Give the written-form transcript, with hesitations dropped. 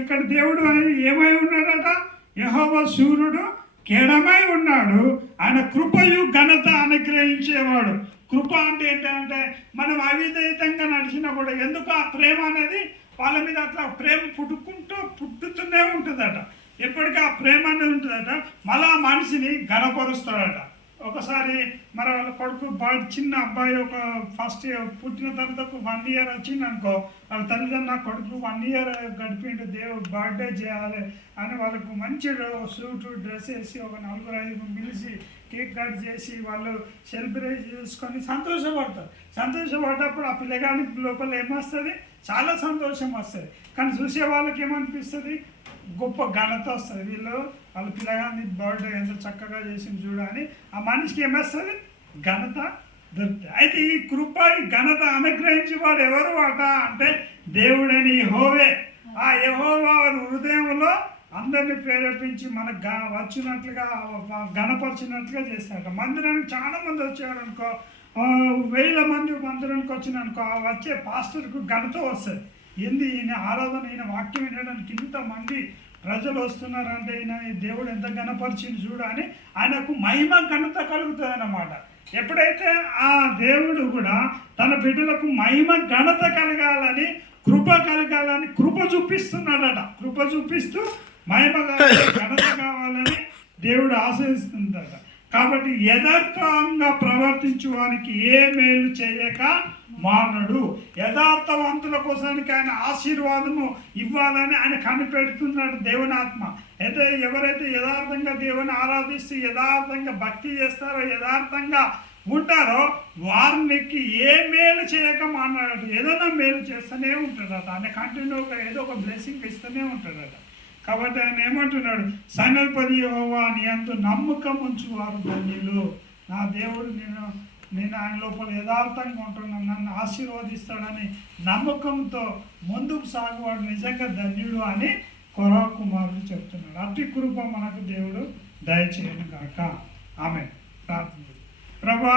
ఇక్కడ దేవుడు ఏమై ఉన్నాడట? యెహోవా సూర్యుడు కేడమై ఉన్నాడు, ఆయన కృపయు ఘనత అనుగ్రహించేవాడు. కృప అంటే ఏంటంటే మనం అవిధేయతంగా నడిచినా కూడా ఎందుకు ఆ ప్రేమ అనేది వాళ్ళ మీద అట్లా ప్రేమ పుట్టుతూనే ఉంటుందట. ఎప్పటికీ ఆ ప్రేమ అనేది ఉంటుందట. మళ్ళా మనిషిని ఘనపరుస్తాడట. ఒకసారి మరి వాళ్ళ కొడుకు చిన్న అబ్బాయి ఒక ఫస్ట్ పుట్టిన తర్వాత 1 year వచ్చింది అనుకో, వాళ్ళ తల్లిదండ్రులు నా కొడుకు 1 year గడిపిండు, దేవుడు బర్త్డే చేయాలి అని వాళ్ళకు మంచి సూట్ డ్రెస్ వేసి ఒక 4-5 పిలిచి కేక్ కట్ చేసి వాళ్ళు సెలబ్రేట్ చేసుకొని సంతోషపడ్డప్పుడు ఆ పిల్లగానికి లోపల ఏమొస్తుంది? చాలా సంతోషం వస్తుంది. కానీ చూసే వాళ్ళకి ఏమనిపిస్తుంది? గొప్ప ఘనత వస్తుంది. వాళ్ళ పిల్లగాని బర్త్డే ఎంత చక్కగా చేసింది చూడని ఆ మనిషికి ఏమొస్తుంది? ఘనత దొరుకుతాయి. అయితే ఈ కృప ఈ ఘనత అనుగ్రహించేవాడు ఎవరు అంటే దేవుడని యెహోవే. ఆ యెహోవా హృదయంలో అందరినీ ప్రేరేపించి మనకు వచ్చినట్లుగా ఘనపరిచినట్లుగా చేస్తారట. మందిరానికి చాలా మంది వచ్చారు అనుకో, 1000 మంది మందిరానికి వచ్చిననుకో, వచ్చే పాస్టర్కు ఘనత వస్తుంది. ఈయన ఆరాధన, ఈయన వాక్యం వినడానికి ఇంతమంది ప్రజలు వస్తున్నారంటే ఈయన దేవుడు ఎంత ఘనపరిచింది చూడని ఆయనకు మహిమ ఘనత కలుగుతుంది అన్నమాట. ఎప్పుడైతే ఆ దేవుడు కూడా తన బిడ్డలకు మహిమ ఘనత కలగాలని, కృప కలగాలని కృప చూపిస్తున్నాడట. కృప చూపిస్తూ మహిమ ఘనత కావాలని దేవుడు ఆశిస్తుందట. కాబట్టి యథార్థంగా ప్రవర్తించువానికి ఏ మేలు చేయక మానడు. యథార్థవంతుల కోసానికి ఆయన ఆశీర్వాదము ఇవ్వాలని ఆయన కనిపెడుతున్నాడు దేవుని ఆత్మ. అయితే ఎవరైతే యథార్థంగా దేవుని ఆరాధిస్తూ యథార్థంగా భక్తి చేస్తారో, యథార్థంగా ఉంటారో వారికి ఏ మేలు చేయక మానడు. ఏదైనా మేలు చేస్తూనే ఉంటాడట. ఆయన కంటిన్యూగా ఏదో ఒక బ్లెస్సింగ్ ఇస్తూనే ఉంటాడట. కాబట్టి ఆయన ఏమంటున్నాడు? సైన్యాధిపతి యెహోవా నీ యందు నమ్మకం ఉంచువారు ధన్యులు. నా దేవుడు నేను ఆయన లోపల యథార్థంగా ఉంటున్నాను, నన్ను ఆశీర్వదిస్తాడని నమ్మకంతో ముందుకు సాగువాడు నిజంగా ధన్యుడు అని కొరా కుమారుడు చెప్తున్నాడు. అతి కృప మనకు దేవుడు దయచేయను గాక. ఆమెన్. ప్రార్థన. ప్రభా